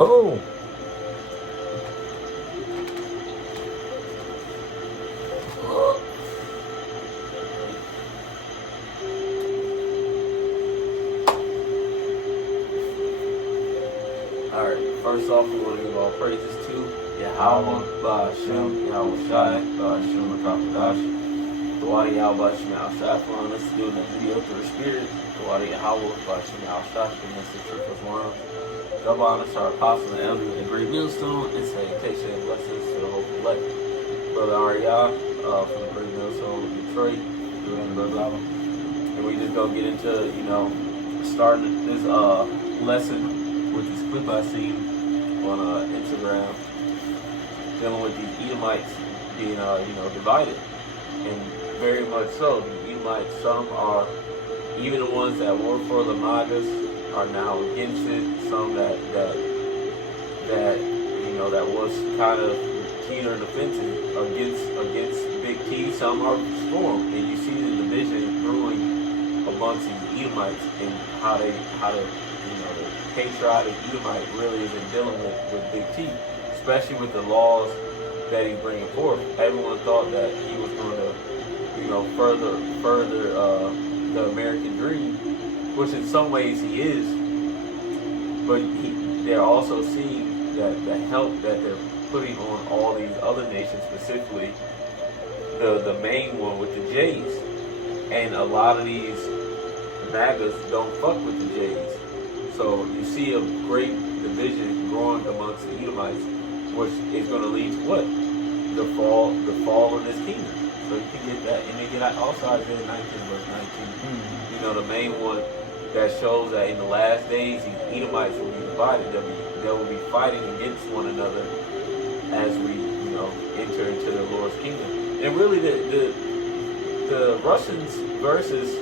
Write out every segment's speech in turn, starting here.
Oh, Alright, first off, we want to give all praises to Yahweh, Ba'ashem, Yahweh Shai, Ba'ashem, Rakapadash, Dawadi Yahweh, Ba'ashem, Yahweh Shai, for allowing us to do in the video through the Spirit, Dawadi Yahweh, Ba'ashem, Yahweh Shai, giving us the truth as one. Double honors to our apostle and elder, the great millstone, and salutation and blessings to the whole elect. Brother Arya, from the great millstone of Detroit, doing Brother Lava. And we just go get into, starting this lesson with this clip I seen on Instagram dealing with these Edomites being, divided. And very much so. The Edomites, some are, even the ones that were for the Magas are now against it. Some that was kind of teetering the fences against Big T. Some are storm. And you see the division brewing amongst these Edomites and how the patriotic Edomite really isn't dealing with Big T, especially with the laws that he's bringing forth. Everyone thought that he was going to, further the American dream, which in some ways he is. But they're also seeing that the help that they're putting on all these other nations, specifically the main one with the Jays, and a lot of these MAGAs don't fuck with the Jays. So you see a great division growing amongst the Edomites, which is going to lead to what? The fall of this kingdom. So you can get that. And they get also Isaiah 19, verse 19. The main one that shows that in the last days, these Edomites will be divided. They will be fighting against one another as we, enter into the Lord's kingdom. And really, the Russians versus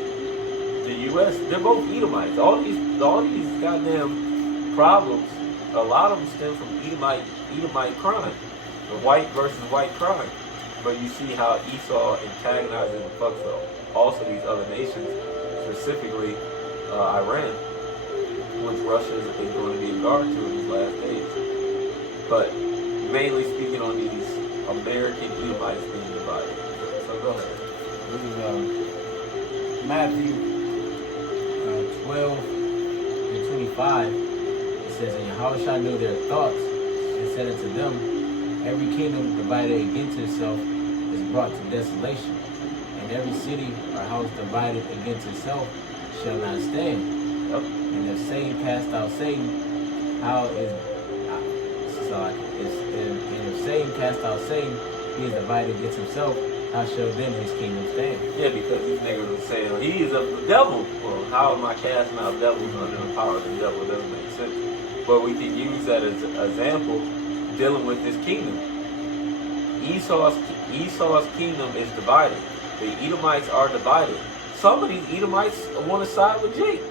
the U.S., they're both Edomites. All these goddamn problems, a lot of them stem from Edomite crime, the white versus white crime. But you see how Esau antagonizes and fucks up also these other nations, specifically Iran, which Russia is going to be in guard to in these last days. But mainly speaking on these American Edomites being divided. So go ahead. This is Matthew 12 and 25. It says, and Yahushua knew their thoughts and said unto them, every kingdom divided against itself is brought to desolation, and every city or house divided against itself shall not stand. Yep. And if Satan cast out Satan, how is and if Satan cast out Satan, he is divided against himself. How shall then his kingdom stand? Yeah, because these niggas are saying he's of the devil. Well, how am I casting out devils under the power of the devil? It doesn't make sense. But we can use that as an example dealing with this kingdom. Esau's kingdom is divided. The Edomites are divided. Some of these Edomites want to side with Jake.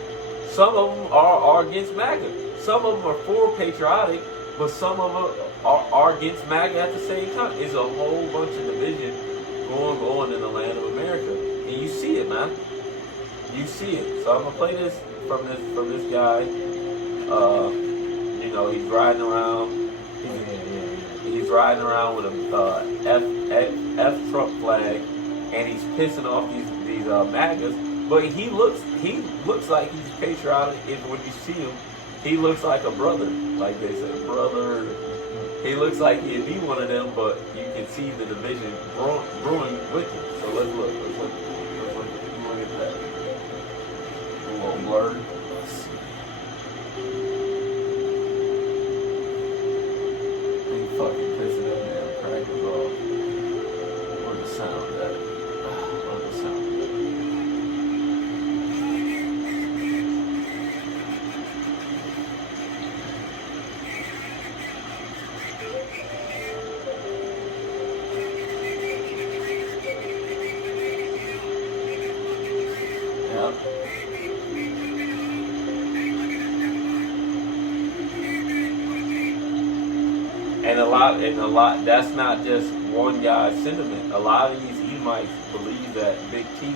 Some of them are against MAGA. Some of them are for patriotic, but some of them are against MAGA at the same time. It's a whole bunch of division going on in the land of America, and you see it, man. You see it. So I'm gonna play this from this guy. He's riding around. He's riding around with a F truck flag, and he's pissing off these MAGAs. But he looks like he's patriotic. And when you see him, he looks like a brother, like they said, brother. He looks like he'd be one of them, but you can see the division brewing with him. So let's look. Let's look at that. A little blurred. Let's see. He fucking pissing them damn crackers off. Where's the sound at? Where's the sound? And a lot, that's not just one guy's sentiment. A lot of these Edomites believe that Big T,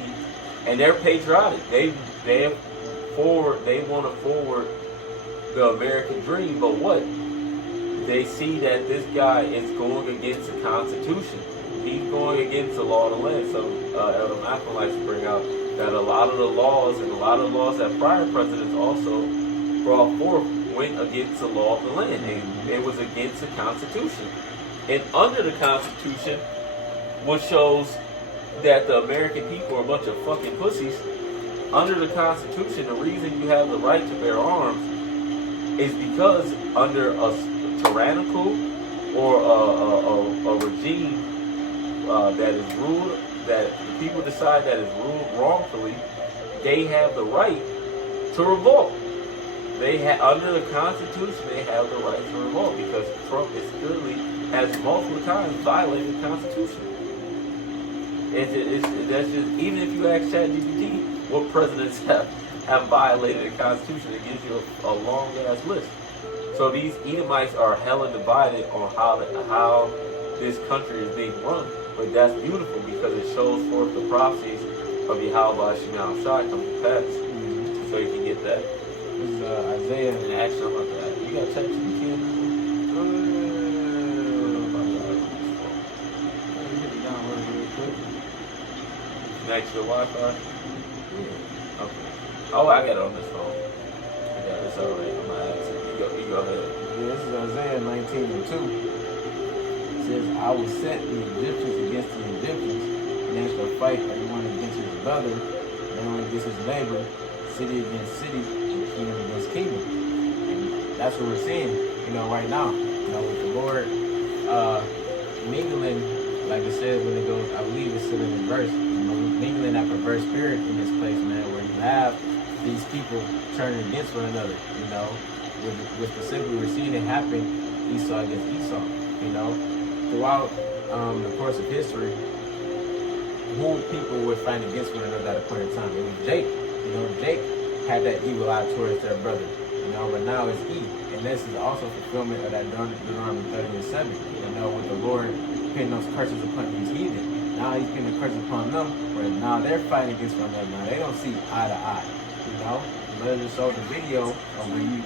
and they're patriotic. They want to forward the American dream, but what? they see that this guy is going against the Constitution. He's going against the law of the land. So Elder Malcolm likes to bring out that a lot of the laws and a lot of the laws that prior presidents also brought forth went against the law of the land. And it was against the Constitution. And under the Constitution, which shows that the American people are a bunch of fucking pussies, under the Constitution, the reason you have the right to bear arms is because under a tyrannical or a regime that is ruled, that the people decide that is ruled wrongfully, they have the right to revolt. Under the Constitution, they have the right to revolt because Trump is clearly has multiple times violated the Constitution. That's just, even if you ask ChatGPT what presidents have violated the Constitution, it gives you a long ass list. So these Edomites are hella divided on how this country is being run. But that's beautiful because it shows forth the prophecies of Yahweh Shema Shai come to pass. So you can get that. This is Isaiah. And action about that. You got ChatGPT in there? Next to the Wi-Fi? Yeah. Okay. Oh, I got it on this phone. I got this already. I'm gonna ask it. You go ahead. Yeah, this is Isaiah 19:2. It says, I will set the Egyptians against the Egyptians, and they shall fight everyone against his brother, everyone against his neighbor, city against city, and kingdom against kingdom. And that's what we're seeing, right now. With the Lord mingling, like it says when it goes, I believe it's still in the verse, mingling that perverse spirit in this place, man, where you have these people turning against one another, with specifically we're seeing it happen Esau against Esau, throughout the course of history, who people were fighting against one another at a point in time. It was Jake, Jake had that evil eye towards their brother, but now it's Eve, and this is also fulfillment of that Deuteronomy 30:7, with the Lord putting those curses upon these heathen. Now he's putting the curse upon them, where now they're fighting against one another. Now they don't see eye to eye, Brother just showed the video of when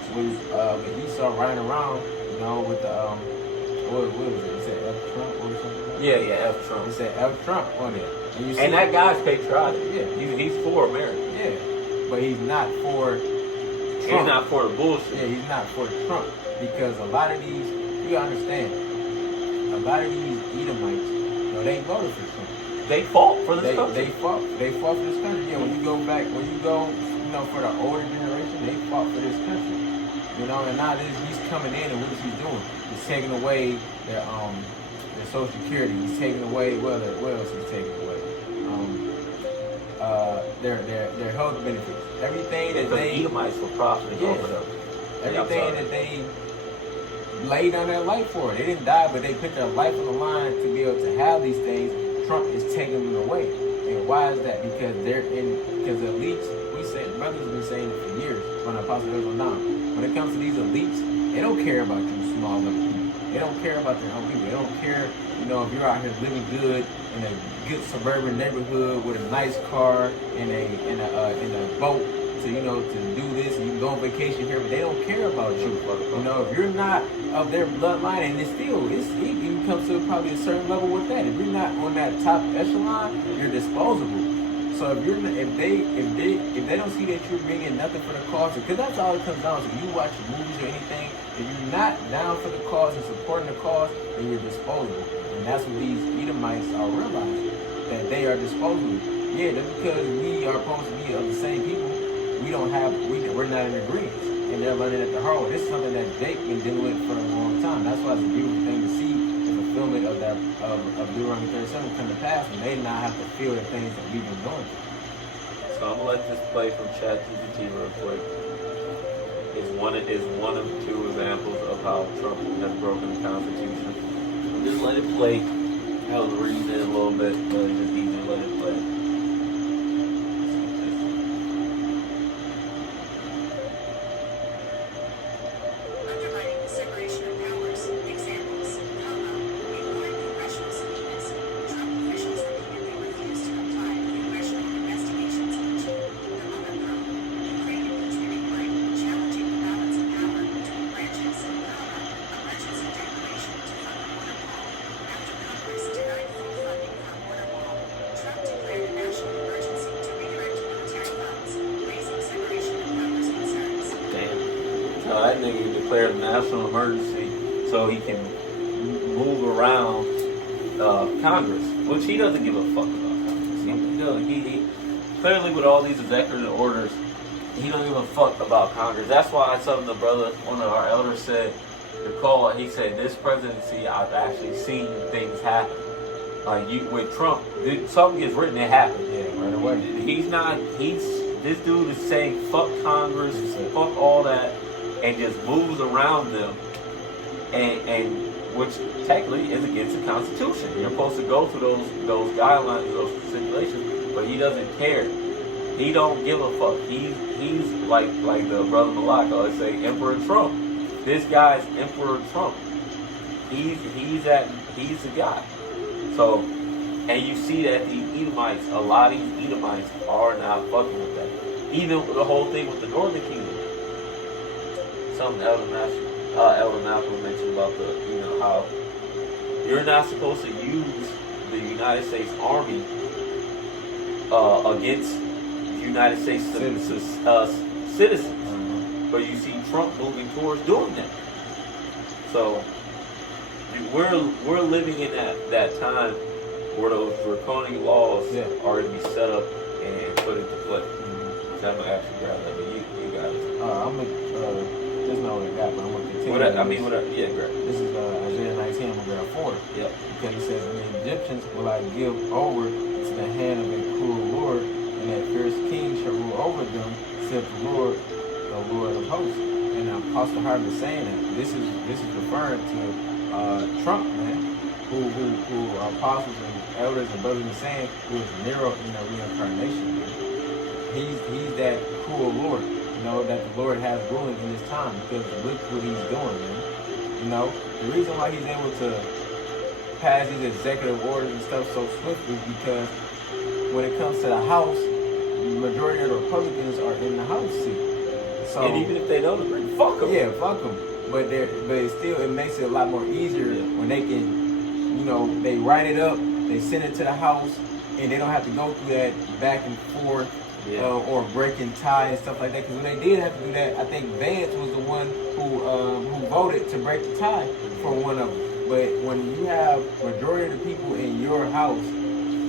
Esau riding around, with the what was it? It said F Trump or something. Yeah, F Trump. It said F Trump on it, and that guy's patriotic. Yeah, he's for America. Yeah, but he's not for Trump. He's not for the bullshit. Yeah, he's not for Trump because a lot of these, you understand, a lot of these Edomites, they voted for Trump. They fought for this country. They fought for this country. Yeah, when you go for the older generation, they fought for this country. And now he's coming in, and what is he doing? He's taking away their Social Security. He's taking away what else he's taking away? Their health benefits. Everything that they Edomites were profiting off of them. Everything that they laid down their life for. They didn't die, but they put their life on the line to be able to have these things. Trump is taking them away. And why is that? Because because the elites, brothers have been saying it for years, when Apostle goes on down. When it comes to these elites, they don't care about you small level people. They don't care about their own people. They don't care, if you're out here living good in a good suburban neighborhood with a nice car and a boat to do this, and you go on vacation here, but they don't care about you. If you're not of their bloodline, and it comes to probably a certain level with that. If you're not on that top echelon, you're disposable. So if they don't see that you're bringing nothing for the cause, because that's all it comes down to. You watch movies or anything, if you're not down for the cause and supporting the cause, then you're disposable. And that's what these Edomites are realizing, that they are disposable. Yeah, that's because we are supposed to be of the same people. We're not in agreement, and they're learning at the hard way. This is something that Jake been dealing with for a long time. That's why it's a beautiful thing to see the fulfillment of that of Deuteronomy 37 come to pass, and they not have to feel the things that we've been going through. So I'm gonna let this play from ChatGPT real quick. It's one of two examples of how Trump has broken the Constitution. Just let it play. I was reading it a little bit, but it's just easy to let it play. nigga declared a national emergency so he can move around Congress, which he doesn't give a fuck about Congress. He clearly with all these executive orders, he don't give a fuck about Congress. That's why something the brother, one of our elders said, he said, this presidency, I've actually seen things happen. Like with Trump, something gets written, it happens. Yeah, right away. This dude is saying fuck Congress, fuck all that, and just moves around them, and which technically is against the Constitution. You're supposed to go through those guidelines, those stipulations, but he doesn't care. He don't give a fuck. He's like the brother Malak always say, Emperor Trump. This guy's Emperor Trump. He's the guy. So, and you see that these Edomites, a lot of these Edomites are not fucking with that. Even the whole thing with the Northern Kingdom. Something Elder Malcolm mentioned about how you're not supposed to use the United States Army against United States citizens. But you see Trump moving towards doing that. So we're living in that time where those draconian laws are going to be set up and put into play. So I'm going to actually grab that, but you got it. I'm going to, there's no way that, but I'm going to continue. Grab. This is Isaiah 19, I'm going to grab 4. Yep. Because he says, and the Egyptians will I give over to the hand of a cruel Lord, and that fierce king shall rule over them, said the Lord of hosts. And Apostle Harvey is saying that this is referring to Trump, man, who apostles and elders and brothers are saying who is Nero in a reincarnation. Man. He's that cruel Lord, that the Lord has ruling in this time, because look what he's doing, man. The reason why he's able to pass these executive orders and stuff so swiftly is because when it comes to the House, the majority of the Republicans are in the House seat. So, and even if they don't agree, fuck them. Yeah, fuck them. But it makes it a lot more easier when they can, they write it up, they send it to the House, and they don't have to go through that back and forth or breaking tie and stuff like that. Because when they did have to do that, I think Vance was the one who voted to break the tie for one of them. But when you have majority of the people in your house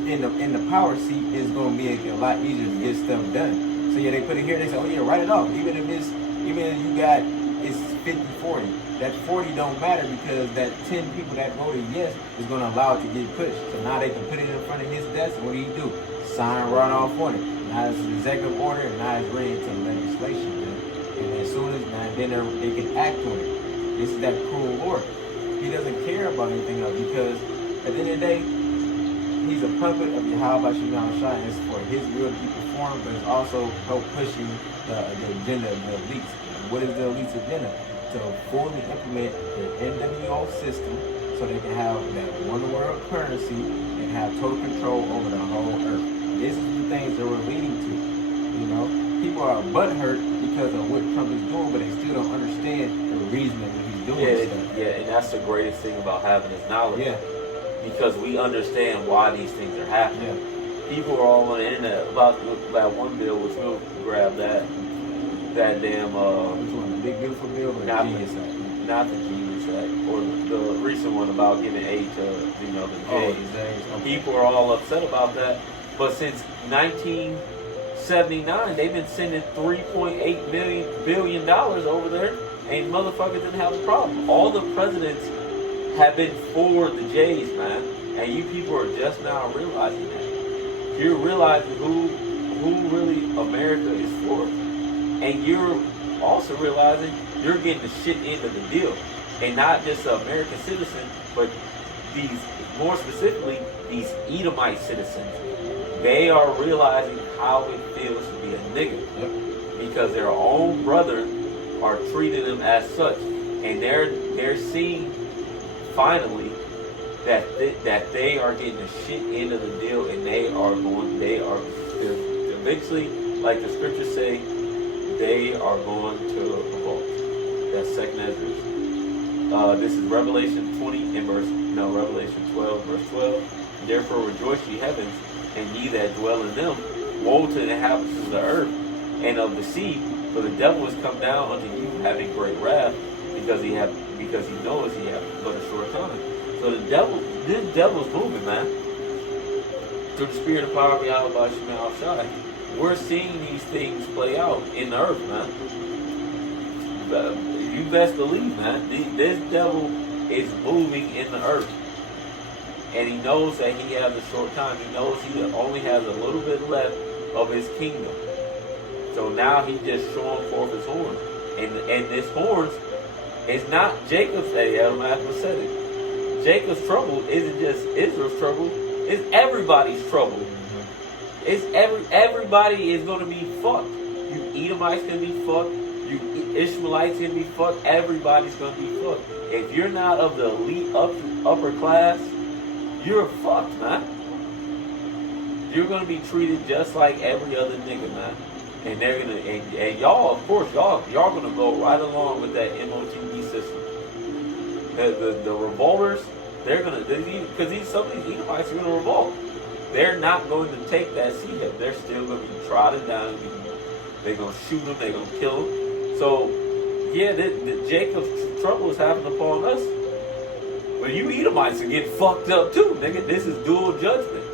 in the power seat, it's going to be a lot easier to get stuff done. So they put it here. They say, oh yeah, write it off. Even if you got it's 50-40. That 40 don't matter because that 10 people that voted yes is going to allow it to get pushed. So now they can put it in front of his desk. And what do? Sign right off on it. Now it's an executive order, and now it's ready to legislation. And as soon as then they can act on it. This is that cruel Lord. He doesn't care about anything else because at the end of the day, he's a puppet of Yahweh Shemel Shai, and it's for his will to be performed, but it's also help pushing the agenda of the elites. What is the elites' agenda? To fully implement the NWO system so they can have that one world currency and have total control over the whole earth. This is the things that we're leading to. People are butthurt because of what Trump is doing, but they still don't understand the reason that he's doing stuff. Yeah, and that's the greatest thing about having this knowledge. Yeah. Because we understand why these things are happening. Yeah. People are all on the internet about that one bill, which we'll grab that damn which one? The Big Beautiful Bill or the Genius Act? Not the Genius Act, or the recent one about giving aid to the Jays. Okay. People are all upset about that. But since 1979, they've been sending $3.8 billion over there, and motherfuckers didn't have a problem. All the presidents have been for the Jays, man, and you people are just now realizing that. You're realizing who really America is for, and you're also realizing you're getting the shit end of the deal, and not just an American citizen, but more specifically, these Edomite citizens. They are realizing how it feels to be a nigga, because their own brother are treating them as such, and they're seeing finally that they are getting the shit end of the deal, and they are eventually, like the scriptures say, they are going to revolt. That's 2nd Ezra. This is Revelation 12, verse 12. Therefore rejoice, ye heavens, and ye that dwell in them. Woe to the inhabitants of the earth and of the sea, For the devil has come down unto you having great wrath, because he knows he have but a short time. So this devil's moving, man. Through the spirit and power of Yahweh Shema Shai. We're seeing these things play out in the earth, man. You best believe, man. This devil is moving in the earth. And he knows that he has a short time. He knows he only has a little bit left of his kingdom. So now he's just showing forth his horns. And this horns is not Jacob's, said it. Jacob's trouble isn't just Israel's trouble. It's everybody's trouble. It's everybody is going to be fucked. You Edomites going to be fucked. You Ishmaelites going to be fucked. Everybody's going to be fucked. If you're not of the elite upper class, you're fucked, man. You're going to be treated just like every other nigga, man. And they're gonna, and y'all, of course, y'all gonna go right along with that MOTB system. The revolters, because some of these Edomites are gonna revolt. They're not going to take that seat up. They're still gonna be trodden down. They're gonna shoot them. They're gonna kill them. So, yeah, Jacob's trouble is happening upon us. But you Edomites are getting fucked up too, nigga. This is dual judgment.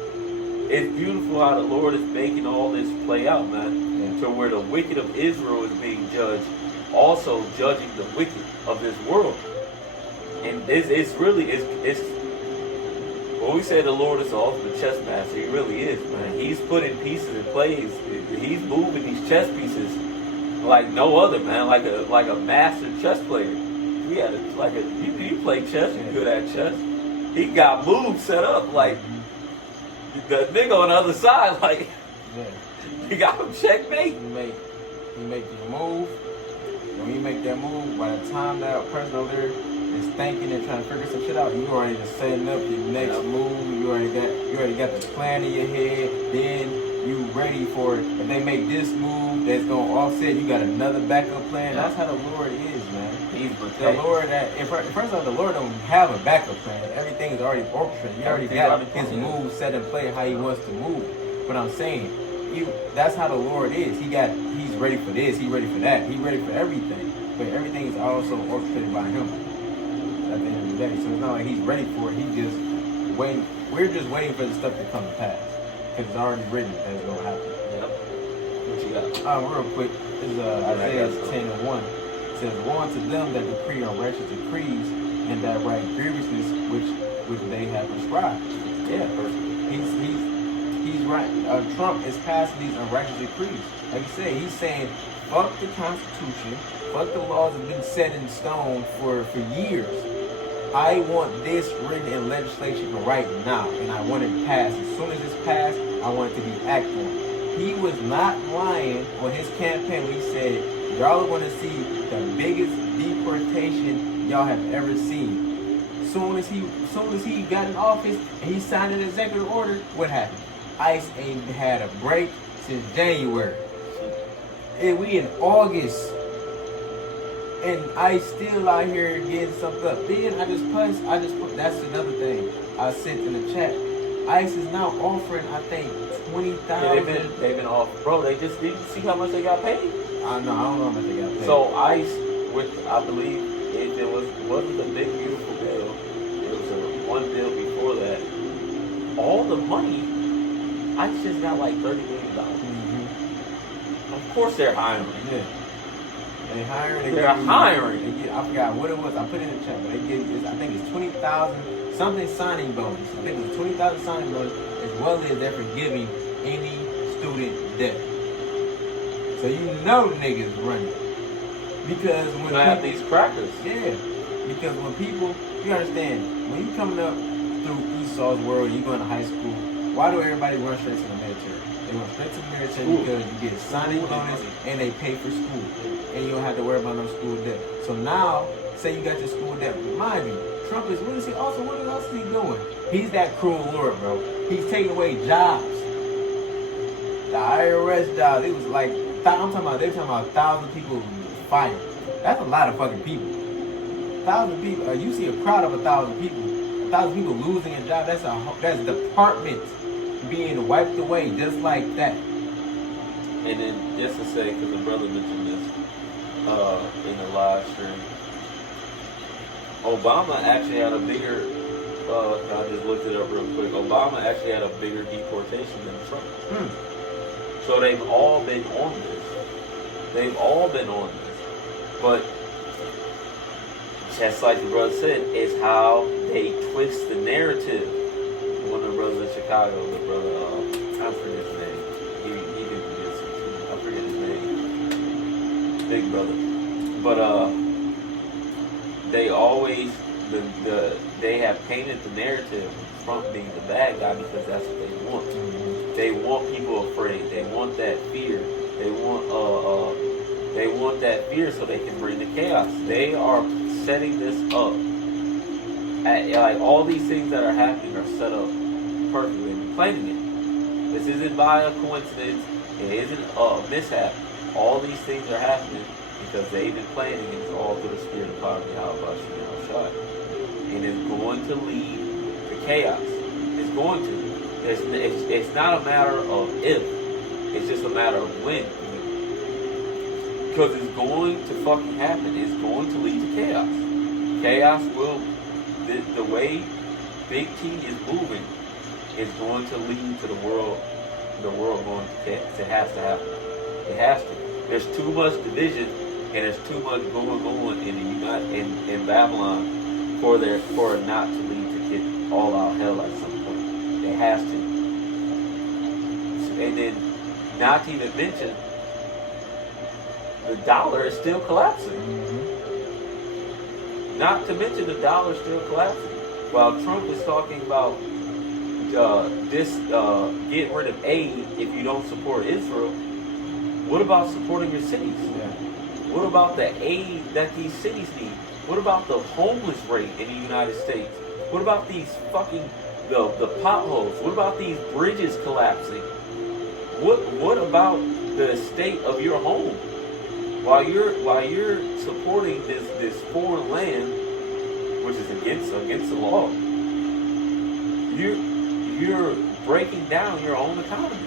It's beautiful how the Lord is making all this play out, man. To where the wicked of Israel is being judged, also judging the wicked of this world. And it's when we say the Lord is the ultimate chess master, he really is, man. He's putting pieces in place. He's moving these chess pieces like no other, man. Like a master chess player. You play chess, you're good at chess. He got moves set up like the nigga on the other side, like. Yeah. You got him checkmate. You make your move. When you make that move, by the time that person over there is thinking and trying to figure some shit out, you already just setting up your next move. You already got the plan in your head. Then you ready for it. If they make this move that's gonna offset, you got another backup plan. That's how the Lord is, man. He's the Lord first of all, the Lord don't have a backup plan. Everything is already orchestrated. He already got his move set in play how he wants to move. But I'm saying, that's how the Lord is. He's ready for this. He's ready for that. He's ready for everything. But everything is also orchestrated by him. At the end of the day, so it's not like he's ready for it. He's just waiting. We're just waiting for the stuff to come to pass because it's already written that it's gonna happen. Yep. What you got? Real quick. This is Isaiah 10:1. It says, "Woe unto them that decree unrighteous decrees and that write grievousness which they have prescribed." Yeah, He's right. Trump is passing these unrighteous decrees. Like you said, he's saying, fuck the Constitution, fuck the laws that have been set in stone for years. I want this written in legislation right now, and I want it passed. As soon as it's passed, I want it to be acted on. He was not lying on his campaign when he said, y'all are going to see the biggest deportation y'all have ever seen. Soon as he got in office and he signed an executive order, what happened? ICE ain't had a break since January. And we in August. And ICE still out here getting something up. Then I just put, that's another thing I sent in the chat. ICE is now offering, I think, 20,000. Yeah, they've been off. Bro, they just didn't see how much they got paid. I don't know how much they got paid. So ICE, I believe, it wasn't a big, beautiful bill. It was one bill before that. All the money, ICE just got like $30 million. Mm-hmm. Of course they're hiring. Yeah. They hiring. They're hiring. I forgot what it was. I put it in the chat, but they give. I think it's 20,000 something signing bonus. I think it's 20,000 signing bonus, as well as they're forgiving any student debt. So you know niggas running because when I have these crackers. Yeah, because when people, you understand, when you coming up through Esau's world, you going to high school. Why do everybody run straight to the military? They run straight to the military because you get signing bonus and they pay for school. And you don't have to worry about no school debt. So now, say you got your school debt. Mind you, Trump is, what else is he doing? He's that cruel lord, bro. He's taking away jobs. The IRS jobs, it was like, they were talking about 1,000 people fired. That's a lot of fucking people. 1,000 people, you see a crowd of 1,000 people. 1,000 people losing a job, that's departments being wiped away just like that. And then just to say, because the brother mentioned this in the live stream, Obama actually had a bigger. I just looked it up real quick. Obama actually had a bigger deportation than Trump. So they've all been on this. They've all been on this. But just like the brother said, it's how they twist the narrative. One of the brothers in Chicago, the brother, I forget his name. He did this. I forget his name. Big brother. But they always they have painted the narrative of Trump being the bad guy because that's what they want. They want people afraid. They want that fear. They want that fear so they can bring the chaos. They are setting this up. Like all these things that are happening are set up perfectly and planning it. This isn't by a coincidence. It isn't a mishap. All these things are happening because they've been planning it. It's all through the spirit of poverty. How about you? And it's going to lead to chaos. It's going to. It's not a matter of if. It's just a matter of when. Because it's going to fucking happen. It's going to lead to chaos. Chaos will. The way Big T is moving is going to lead to the world going to chaos. It has to happen. It has to. There's too much division and there's too much going on in Babylon for it not to lead to get all out hell at some point. It has to. And then, not to even mention, the dollar is still collapsing. Not to mention the dollar is still collapsing. While Trump is talking about get rid of aid if you don't support Israel, what about supporting your cities? What about the aid that these cities need? What about the homeless rate in the United States? What about these fucking the potholes? What about these bridges collapsing? What about the state of your home? While you're supporting this foreign land, which is against the law, you're breaking down your own economy.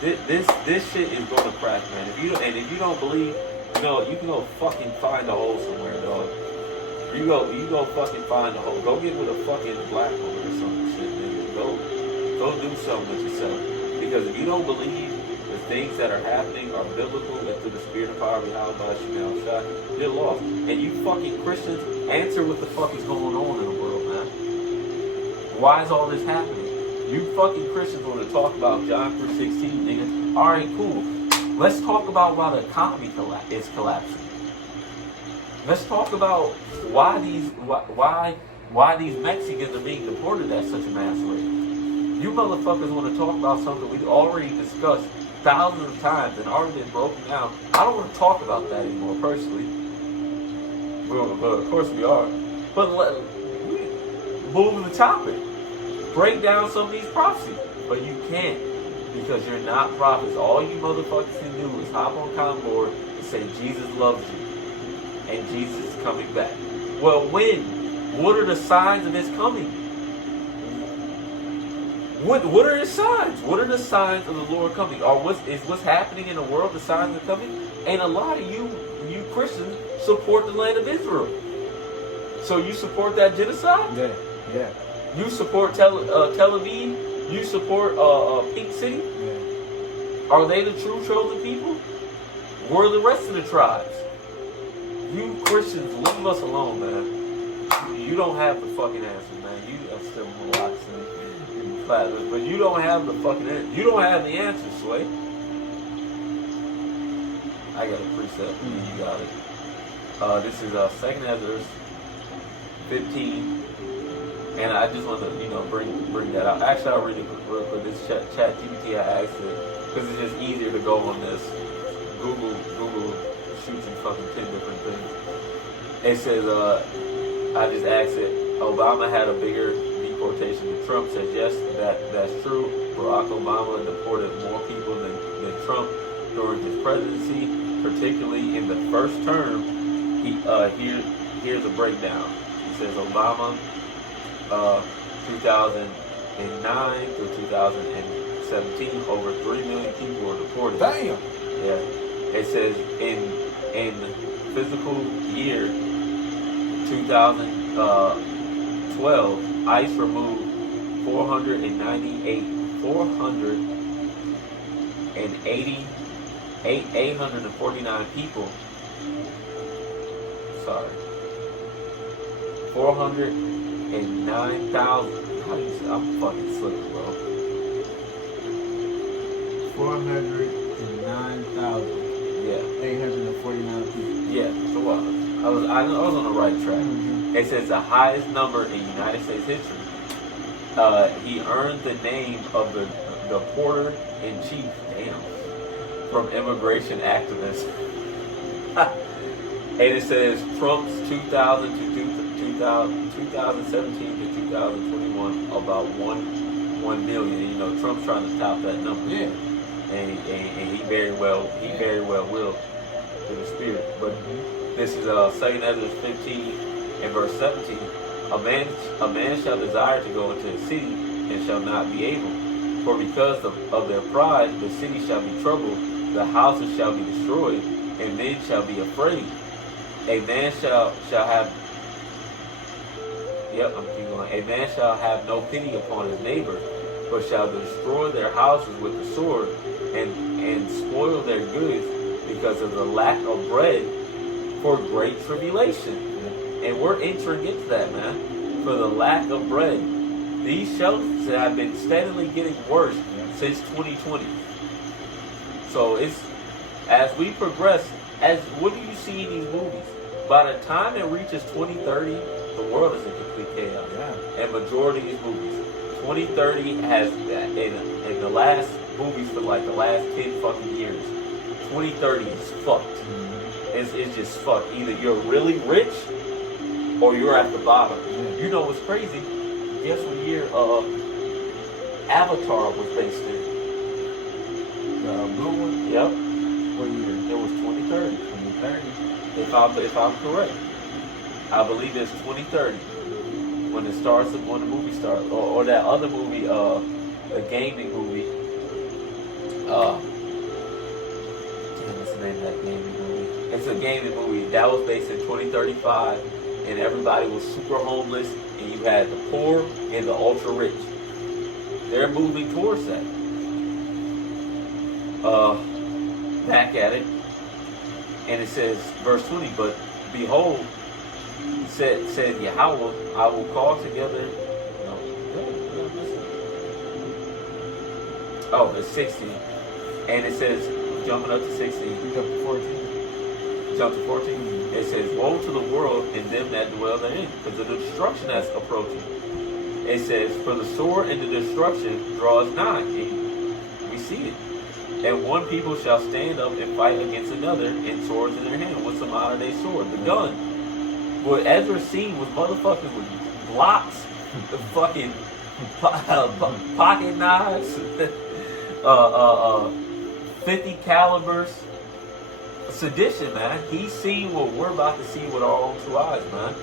This shit is gonna crash, man. If you don't believe, you can go fucking find a hole somewhere, dog. You go fucking find a hole. Go get with a fucking black woman or some shit, nigga. Go do something with yourself. Because if you don't believe the things that are happening are biblical and through the spirit of poverty, how about you now, shot, you're lost. And you fucking Christians, answer what the fuck is going on in the world, man. Why is all this happening? You fucking Christians want to talk about John 3:16, nigga. Alright, cool. Let's talk about why the economy is collapsing. Let's talk about why these Mexicans are being deported at such a mass rate. You motherfuckers want to talk about something we already discussed thousands of times and already been broken down. I don't want to talk about that anymore, personally. Well, of course we are. But move the topic. Break down some of these prophecies. But you can't. Because you're not prophets. All you motherfuckers can do is hop on Concord and say Jesus loves you. And Jesus is coming back. Well, when? What are the signs of his coming? What are the signs? What are the signs of the Lord coming? Or what's happening in the world, the signs of coming? And a lot of you Christians support the land of Israel. So you support that genocide? Yeah. You support Tel Aviv? You support Pink City? Yeah. Are they the true chosen people? Where are the rest of the tribes? You Christians, leave us alone, man. You don't have the fucking answers, man. You are still relaxing. But you don't have the fucking answer. You don't have the answers, Sway. I got a precept. You got it. This is 2nd Ezra 15. And I just want to, bring that out. Actually, I'll read it real quick. This chat GPT, I asked it because it's just easier to go on this. Google shoots and fucking 10 different things. It says, I just asked it, Obama had a bigger deportation than Trump. Says yes, that's true. Barack Obama deported more people than Trump during his presidency, particularly in the first term. Here's a breakdown. He says Obama 2009 through 2016 2017, over 3 million people were deported. Damn. Yeah. It says in physical year 2012, ICE removed 849 people. Sorry. 409,000. How do you say? I'm fucking slipping, bro. 409,849 Yeah. people. Yeah. So what? I was on the right track. Mm-hmm. It says the highest number in United States history. He earned the name of the porter in chief. Damn. From immigration activists. And it says Trump's 2017 to 2021 about 1 million. You know, Trump's trying to top that number. Yeah. And he very well will through the Spirit. But this is 2 Ezra 15 and verse 17. A man shall desire to go into a city and shall not be able. For because of their pride, the city shall be troubled, the houses shall be destroyed, and men shall be afraid. A man shall have. Yep, I'm keeping going. A man shall have no pity upon his neighbor, but shall destroy their houses with the sword, and spoil their goods because of the lack of bread for great tribulation. And we're entering into that, man. For the lack of bread. These shelters have been steadily getting worse since 2020. So it's, as we progress, what do you see in these movies? By the time it reaches 2030, the world is in complete chaos. Yeah. And majority of these movies. 2030 has, in the last movies for like the last 10 fucking years, 2030 is fucked. Mm-hmm. It's just fucked. Either you're really rich or you're at the bottom. Yeah. You know what's crazy? Guess what year Avatar was based in? The blue one? Yep. What year? It was 2030. 2030. If I'm correct. I believe it's 2030. When the movie starts. Or that other movie, a gaming movie. What's the name of that gaming movie? It's a gaming movie that was based in 2035, and everybody was super homeless, and you had the poor and the ultra rich. They're moving towards that. Back at it, and it says, verse 20. But behold, said Yahweh, I will call together. Oh, it's 16. And it says, jumping up to 16. You got 14. Jump to 14. It says, woe to the world and them that dwell therein, because of the destruction that's approaching. It says, for the sword and the destruction draws nigh. And we see it. And one people shall stand up and fight against another, and swords in their hand. What's the modern day sword? The gun. What Ezra seen was motherfuckers with blocks, the fucking pocket knives, 50 calibers. Sedition, man. He's seen what we're about to see with our own two eyes, man.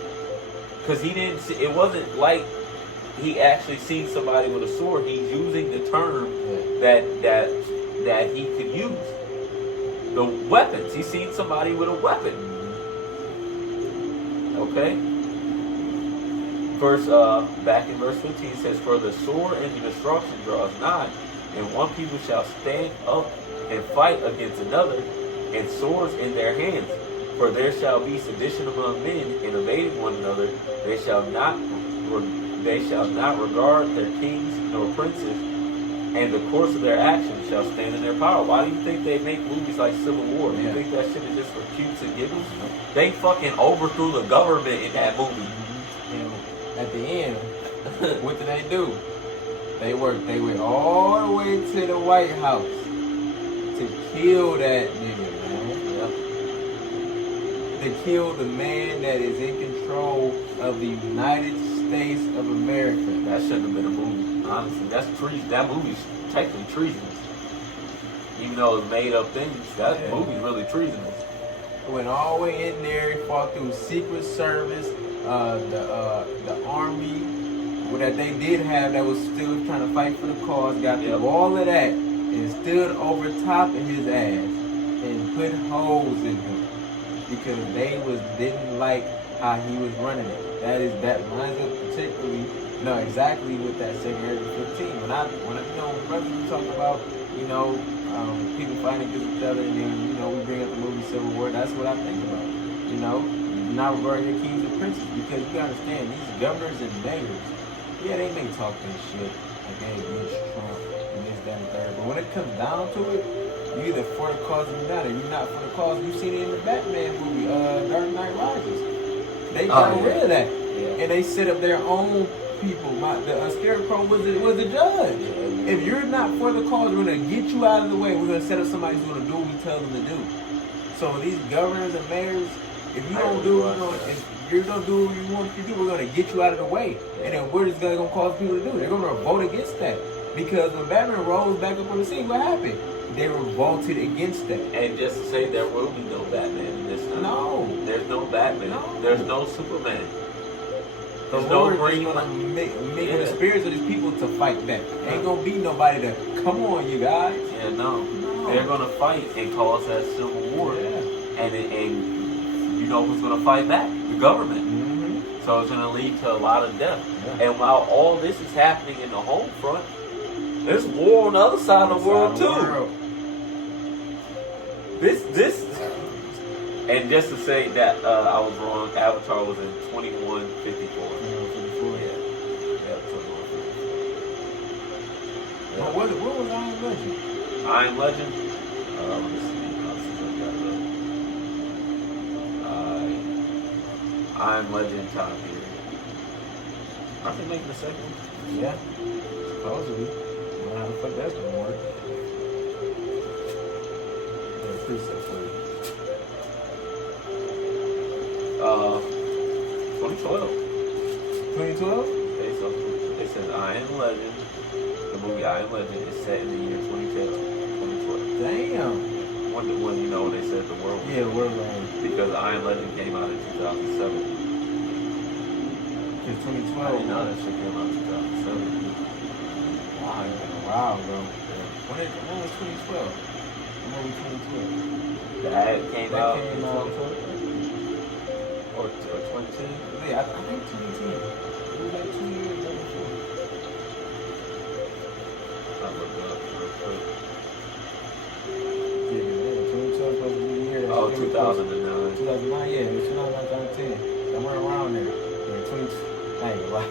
Because he didn't see, it wasn't like he actually seen somebody with a sword. He's using the term that he could use. The weapons. He's seen somebody with a weapon. Okay? Back in verse 15 it says, for the sword and the destruction draws nigh, and one people shall stand up and fight against another, and swords in their hands. For there shall be sedition among men, and evading one another. They shall not regard their kings nor princes, and the course of their actions shall stand in their power. Why do you think they make movies like Civil War? You think that shit is just for cutes and giggles? They fucking overthrew the government in that movie. And at the end, what did they do? They went all the way to the White House to kill that nigga, man. Yep. To kill the man that is in control of the United States of America. That shouldn't have been a movie. Honestly, that's treason. That movie's technically treasonous. Even though it's made up things, that movie's really treasonous. Went all the way in there, fought through Secret Service, the Army, that they did have that was still trying to fight for the cause, got Yep. through all of that and stood over top of his ass and put holes in him because they didn't like how he was running it. That lines up particularly exactly with that second area 15. When brothers we talk about, people fighting against each other and then, we bring up the movie Civil War, that's what I think about. Not regarding your kings and princes, because you gotta understand these governors and mayors, they may talk this shit like they against Trump and this, that, and third. But when it comes down to it, you're either for the cause or you're not. If you're not for the cause, you've seen it in the Batman movie, Dark Knight Rises. They got rid of that. Yeah. And they set up their own people. The Scarecrow was the judge. If you're not for the cause, we're gonna get you out of the way. We're gonna set up somebody who's gonna do what we tell them to do. So these governors and mayors, if you don't do it, if you're gonna do what you want to do, we're gonna get you out of the way. And then what is gonna cause people to do? They're gonna vote against that. Because when Batman rose back up on the scene, what happened? They revolted against that. And just to say, there will be no Batman in this time. No. There's no Batman. No. There's no Superman. The There's no Lord Green is gonna Lantern. make Yeah. the spirits of these people to fight back. Ain't gonna be nobody to come on, you guys. Yeah, no. No. They're gonna fight and cause that civil war. Yeah. And you know who's gonna fight back? The government. Mm-hmm. So it's gonna lead to a lot of death. Yeah. And while all this is happening in the home front, there's war on the other side of the world too. This, and just to say that I was wrong. Avatar was in 2154. Yeah, 2154. What was Iron Legend? Iron Legend. Let me see. Iron Legend time period. Aren't they making a second one? Yeah. Supposedly. I don't know how the fuck that's gonna work. Yeah, preset for you. 2012. 2012? They said Iron Legend. The movie Iron Legend is set in the year 2012. Damn. When they said the world. Yeah, we're wrong. Because Iron Legend came out in 2007. Because I 2012. didn't know that shit came out in 2007. Wow, it's been a while, bro. When was 2012? When was 2012? That came out That in came out 2012 or 2010. Yeah, I think 2010. It was like 2 years right before. I looked it up real quick. Yeah, 2012 was supposed to be the year. That Oh, shit was 2009. 2009, yeah, it was 2010. Somewhere around there. Yeah, 20. I ain't gonna lie.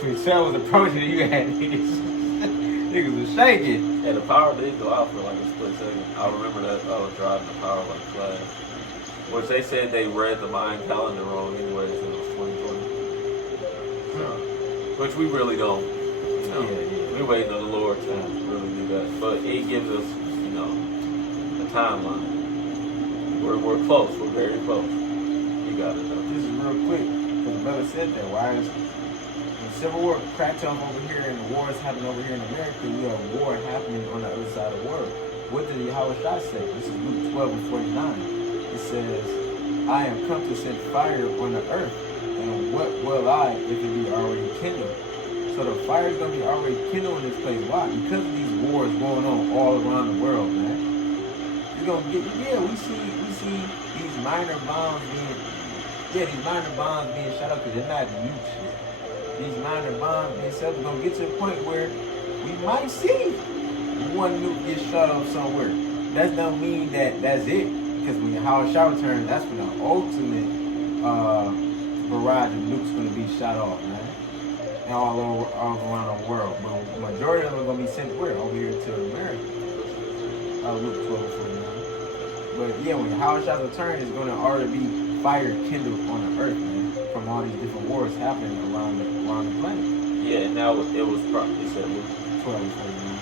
2012 was approaching and you had niggas was shaking. And the power did go out for like a split second. I remember that I was driving the power like flash. Which they said they read the Mayan calendar wrong anyways, and it was 2020. So, which we really don't. Yeah. We're waiting on the Lord to really do that. But it gives us, a timeline. We're close. We're very close. You got it though. This is real quick, because the brother said that. Why is the Civil War cracked off over here and the war is happening over here in America, we have war happening on the other side of the world. What did Yahweh Shai say? This is Luke 12 and 49. It says, I am come to set fire on the earth, and what will I if it be already kindled? So the fire is going to be already kindled in this place. Why? Because of these wars going on all around the world, man. You're going to get, we see these minor bombs being shot up because they're not new shit. These minor bombs being set up are going to get to the point where we might see one nuke get shot off somewhere. That don't mean that that's it. Because when Yahweh Shai returns, that's when the ultimate barrage of nukes going to be shot off, man. And all around the world. But the majority of them are going to be sent where? Over here to America. Luke 12:49. But yeah, when Yahweh Shai returns, it's going to already be fire kindled on the earth, man. From all these different wars happening around the planet. Yeah, and now it was probably said Luke 12:49.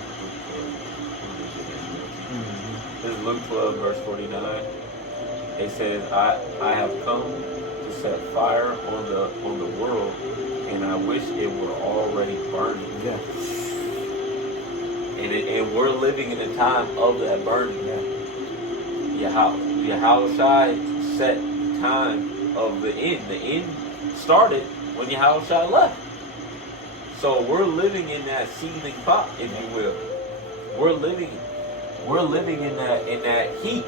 This is Luke 12, verse 49. It says, I have come to set fire on the world, and I wish it were already burning. Yeah. And we're living in a time of that burning. Yeah. Yahweh Shai set the time of the end. The end started when Yahweh Shai left. So we're living in that seething pot, if you will. We're living in that heat.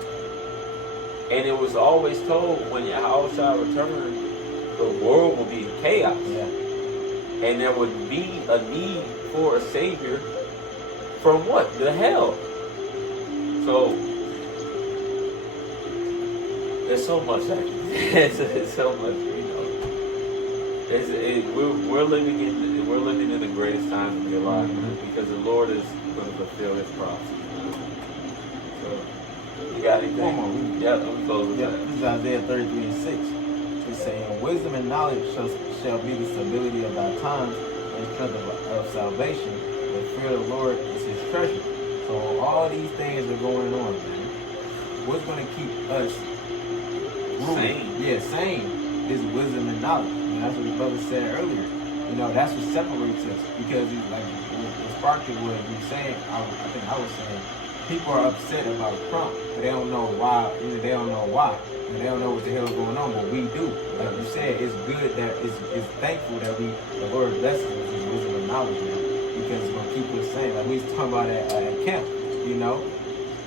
And it was always told when Yahushua returned, the world will be in chaos. Yeah. And there would be a need for a savior from what? The hell. So there's so much that it's so much, you know. We're living in the greatest time of your life, because the Lord is going to fulfill His prophecy. So you got anything? One more. Yeah, let me close with Yeah, that. this is Isaiah 33 and 6. It's saying, wisdom and knowledge shall be the stability of thy times and strength of salvation. The fear of the Lord is his treasure. So all these things are going on, man. What's going to keep us Sane. Yeah, sane is wisdom and knowledge. And that's what the brother said earlier. You know, that's what separates us. Because like what Sparky was saying, I think I was saying, people are upset about Trump, but they don't know why. You know, they don't know why. And they don't know what the hell is going on, but we do. Like you said, it's good that it's thankful that the Lord blesses us with wisdom and knowledge, man, because it's gonna keep us sane. Like we was talking about at camp, you know,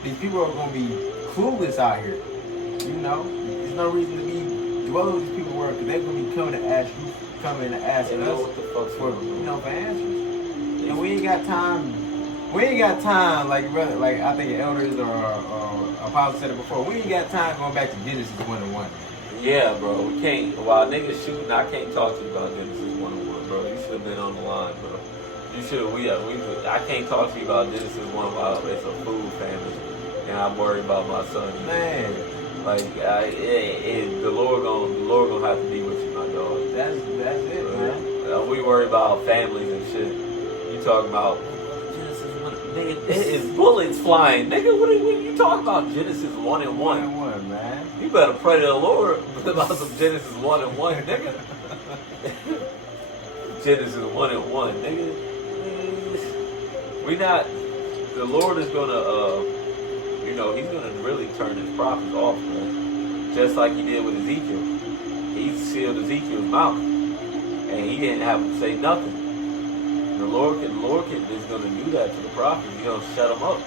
these people are gonna be clueless out here. You know, there's no reason to be dwelling with these people were, because they're gonna be coming to ask you, coming to ask You know us what the fuck's for, going on. you know, for answers. And we ain't got time. We ain't got time, like brother, like I think elders or apostles said it before. We ain't got time going back to Genesis 1:1. Yeah, bro, we can't. While niggas shooting, I can't talk to you about Genesis 1:1, bro. You should have been on the line, bro. You should. I can't talk to you about Genesis 1 while it's a food famine, and I'm worried about my son. Man, Like, the Lord gonna have to be with you, my dog. that's it, man. We worry about families and shit. You talking about Genesis 1? Nigga, it is bullets flying, nigga. What are you talking about? Genesis 1:1. 1:1, man. You better pray to the Lord about some Genesis 1:1, nigga. Genesis 1:1, nigga. We not. The Lord is gonna, He's gonna really turn His prophets off, man. Just like He did with Ezekiel. He sealed Ezekiel's mouth, and He didn't have him say nothing. The Lord is gonna do that to the prophets. He's gonna shut them up,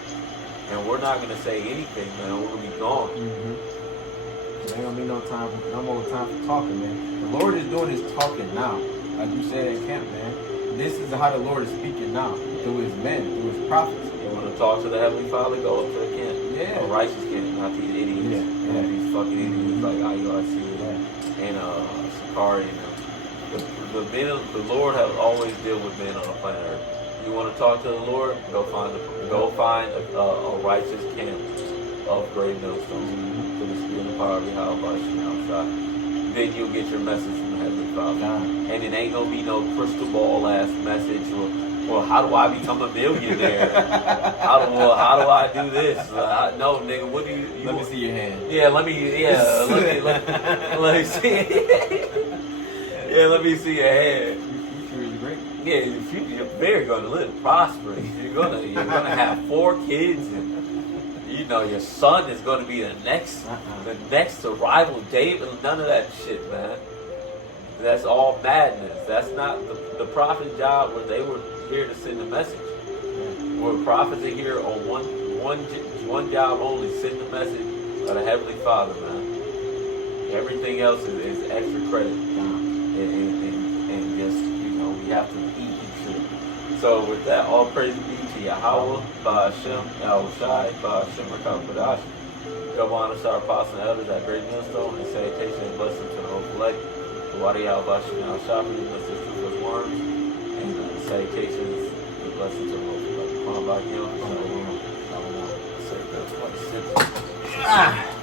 and we're not gonna say anything, man. We're gonna be gone. There ain't gonna be no more time for talking, man. The Lord is doing His talking now, like you said at camp, man. This is how the Lord is speaking now through His men, through His prophets. You want to talk to the Heavenly Father? Go up to the camp. Yeah. A righteous camp, not these idiots. Yeah. These fucking idiots like IUIC Yeah. and Sakari and them. The Lord has always dealt with men on the planet Earth. You want to talk to the Lord? Go find a righteous camp of great millstones. To the spirit and power of Yahweh outside. Then you'll get your message from the Heavenly Father. And it ain't gonna be no crystal ball ass message or how do I become a millionaire? how do I do this? No, nigga. What do you? Let me see your hand. Yeah, let me see. Yeah, let me see your hand. You sure is great. Yeah, in the future, you're very gonna live prosperous. You're gonna have 4 kids, and your son is gonna be the next to rival David. None of that shit, man. That's all madness. That's not the prophet's job. Where they were here to send a message. Where prophets are here on one job only: send the message of the Heavenly Father, man. Everything else is extra credit, and just we have to eat and shit. So with that, all praise be to Yahweh, Ba'ashem, Yahushai, Ba'ashem, Rakabadash. Go on to our apostles and elders at Great Millstone, and salutation and blessing to the whole collect. Wadi Al-Bashim Al-Shafi, blessings to those worms, and salutations and blessings to the whole collect. Come on back, Say that's 26.